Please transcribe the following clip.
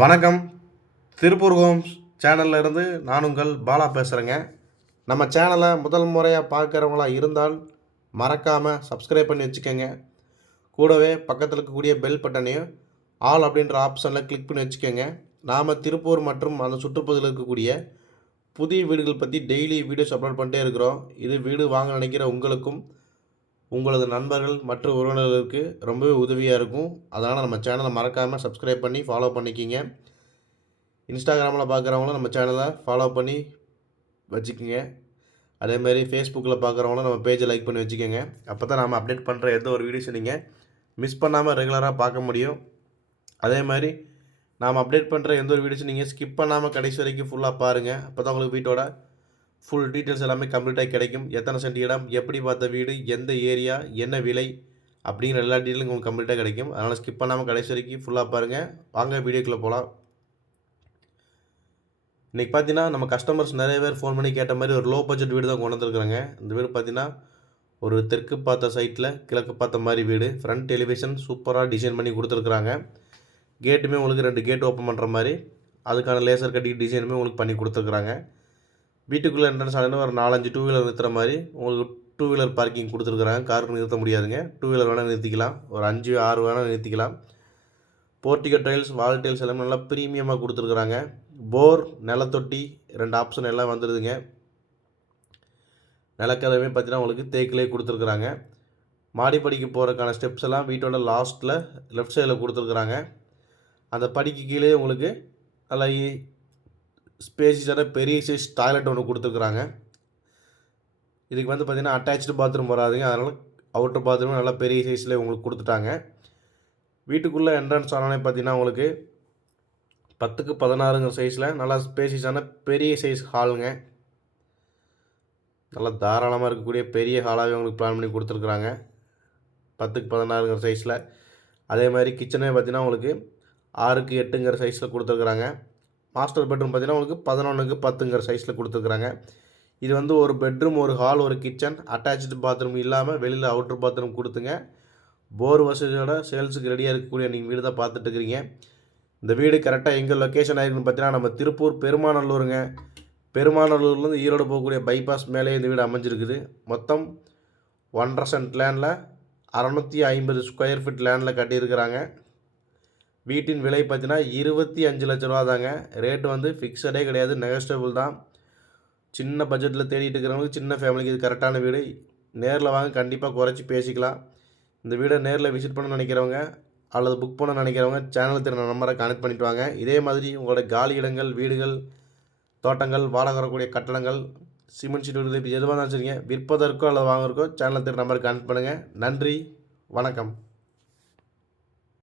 வணக்கம். திருப்பூர் ஹோம்ஸ் சேனல்ல இருந்து நான் உங்கள் பாலா பேசுகிறேங்க. நம்ம சேனலை முதல் முறையாக பார்க்குறவங்களா இருந்தால் மறக்காமல் சப்ஸ்கிரைப் பண்ணி வச்சுக்கோங்க. கூடவே பக்கத்தில் இருக்கக்கூடிய பெல் பட்டனையும் ஆல் அப்படின்ற ஆப்ஷனில் கிளிக் பண்ணி வச்சுக்கோங்க. நாம் திருப்பூர் மற்றும் அந்த சுற்றுப்பகுதியில் இருக்கக்கூடிய புதிய வீடுகள் பற்றி டெய்லி வீடியோஸ் அப்லோட் பண்ணிட்டே இருக்கிறோம். இது வீடு வாங்க நினைக்கிற உங்களுக்கும் உங்களது நண்பர்கள் மற்றும் உறவினர்களுக்கு ரொம்பவே உதவியாக இருக்கும். அதனால் நம்ம சேனலை மறக்காமல் சப்ஸ்கிரைப் பண்ணி ஃபாலோ பண்ணிக்கிங்க. இன்ஸ்டாகிராமில் பார்க்குறவங்களும் நம்ம சேனலை ஃபாலோ பண்ணி வச்சுக்கோங்க. அதேமாதிரி ஃபேஸ்புக்கில் பார்க்குறவங்களும் நம்ம பேஜை லைக் பண்ணி வச்சுக்கோங்க. அப்போ தான் நம்ம அப்டேட் பண்ணுற எந்த ஒரு வீடியோஸும் நீங்கள் மிஸ் பண்ணாமல் ரெகுலராக பார்க்க முடியும். அதே மாதிரி நாம் அப்டேட் பண்ணுற எந்த ஒரு வீடியோஸும் நீங்கள் ஸ்கிப் பண்ணாமல் கடைசி வரைக்கும் ஃபுல்லாக பாருங்கள். அப்போ தான் உங்களுக்கு வீட்டோட ஃபுல் டீட்டெயில்ஸ் எல்லாமே கம்ப்ளீட்டாக கிடைக்கும். எத்தனை சென்ட் இடம், எப்படி பார்த்த வீடு, எந்த ஏரியா, என்ன விலை அப்படிங்கிற எல்லா டீட்டெயிலும் உங்களுக்கு கம்ப்ளீட்டாக கிடைக்கும். அதனால் ஸ்கிப் பண்ணாமல் கடைசி வரைக்கும் ஃபுல்லாக பாருங்கள். வாங்க வீடியோக்குள்ளே போகலாம். இன்றைக்கி பார்த்தீங்கன்னா நம்ம கஸ்டமர்ஸ் நிறைய பேர் ஃபோன் பண்ணி கேட்ட மாதிரி ஒரு லோ பட்ஜெட் வீடு தான் கொண்டு வந்துருக்குறாங்க. இந்த வீடு பார்த்தீங்கன்னா ஒரு தெற்கு பார்த்த சைட்டில் கிழக்கு பார்த்த மாதிரி வீடு. ஃப்ரண்ட் எலிவேஷன் சூப்பராக டிசைன் பண்ணி கொடுத்துருக்குறாங்க. கேட்டுமே உங்களுக்கு 2 கேட் ஓப்பன் பண்ணுற மாதிரி அதுக்கான லேசர் கட்டி டிசைனுமே உங்களுக்கு பண்ணி கொடுத்துருக்குறாங்க. வீட்டுக்குள்ளே என்ட்ரன்ஸ் ஆனால் ஒரு 4-5 டூ வீலர் நிறுத்துற மாதிரி உங்களுக்கு டூ வீலர் பார்க்கிங் கொடுத்துருக்குறாங்க. காருக்கு நிறுத்த முடியாதுங்க. டூ வீலர் வேணால் நிறுத்திக்கலாம். ஒரு 5-6 வேணால் நிறுத்திக்கலாம். போர்ட்டிகோ டைல்ஸ், வால் டைல்ஸ் எல்லாமே நல்லா ப்ரீமியமாக கொடுத்துருக்குறாங்க. போர், நிலத்தொட்டி 2 ஆப்ஷன் எல்லாம் வந்துடுதுங்க. நிலக்கதவே பார்த்தீங்கன்னா உங்களுக்கு தேக்கிலே கொடுத்துருக்குறாங்க. மாடிப்படிக்கு போகிறதுக்கான ஸ்டெப்ஸ் எல்லாம் வீட்டோட லாஸ்ட்டில் லெஃப்ட் சைடில் கொடுத்துருக்குறாங்க. அந்த படிக்கு கீழே உங்களுக்கு நல்லா ஸ்பேசியஸான பெரிய சைஸ் டாய்லெட் ஒன்று கொடுத்துருக்குறாங்க. இதுக்கு வந்து பார்த்திங்கன்னா அட்டாச்சு பாத்ரூம் வராதுங்க. அதனால் அவுட்டர் பாத்ரூம் நல்லா பெரிய சைஸில் உங்களுக்கு கொடுத்துட்டாங்க. வீட்டுக்குள்ளே என்ட்ரன்ஸ் ஆனாலே பார்த்திங்கன்னா உங்களுக்கு 10x16 சைஸில் நல்லா ஸ்பேசியஸான பெரிய சைஸ் ஹாலுங்க. நல்லா தாராளமாக இருக்கக்கூடிய பெரிய ஹாலாகவே உங்களுக்கு பிளான் பண்ணி கொடுத்துருக்குறாங்க 10x16 சைஸில். அதே மாதிரி கிச்சனே பார்த்திங்கன்னா உங்களுக்கு 6x8 சைஸில் கொடுத்துருக்குறாங்க. மாஸ்டர் பெட்ரூம் பார்த்திங்கன்னா உங்களுக்கு 11x10 சைஸில் கொடுத்துருக்குறாங்க. இது வந்து ஒரு பெட்ரூம், ஒரு ஹால், ஒரு கிச்சன், அட்டாச்சு பாத்ரூம் இல்லாமல் வெளியில் அவுட்டர் பாத்ரூம் கொடுத்துங்க. போர் வசதியோட சேல்ஸுக்கு ரெடியாக இருக்கக்கூடிய நீங்கள் வீடு தான் பார்த்துட்டு இருக்கிறீங்க. இந்த வீடு கரெக்டாக எங்கே லொக்கேஷன் ஆகிருக்குன்னு பார்த்தீங்கன்னா நம்ம திருப்பூர் பெருமாநல்லூருங்க. பெருமாநல்லூர்லேருந்து ஈரோடு போகக்கூடிய பைபாஸ் மேலே இந்த வீடு அமைஞ்சிருக்குது. மொத்தம் 1.5 சென்ட் லேண்டில் 650 ஸ்கொயர் ஃபீட் லேண்டில் கட்டியிருக்கிறாங்க. வீட்டின் விலை பார்த்தீங்கன்னா 25 லட்ச ரூபா தாங்க. ரேட்டு வந்து ஃபிக்ஸடே கிடையாது, நெகஸ்டபிள் தான். சின்ன பட்ஜெட்டில் தேடிட்டு இருக்கிறவங்களுக்கு, சின்ன ஃபேமிலிக்கு இது கரெக்டான வீடு. நேரில் வாங்க, கண்டிப்பாக குறைச்சி பேசிக்கலாம். இந்த வீடை நேரில் விசிட் பண்ண நினைக்கிறவங்க அல்லது புக் பண்ண நினைக்கிறவங்க சேனல் திறன நம்பரை கனெக்ட் பண்ணிட்டு வாங்க. இதே மாதிரி உங்களோட காலி இடங்கள், வீடுகள், தோட்டங்கள், வாடகை வரக்கூடிய கட்டடங்கள், சிமெண்ட் ஷீட் எதுவாக இருந்தாலும் சரிங்க, விற்பதற்கோ அல்லது வாங்குறதுக்கோ சேனல் திறன நம்பரை கனெக்ட் பண்ணுங்கள். நன்றி, வணக்கம்.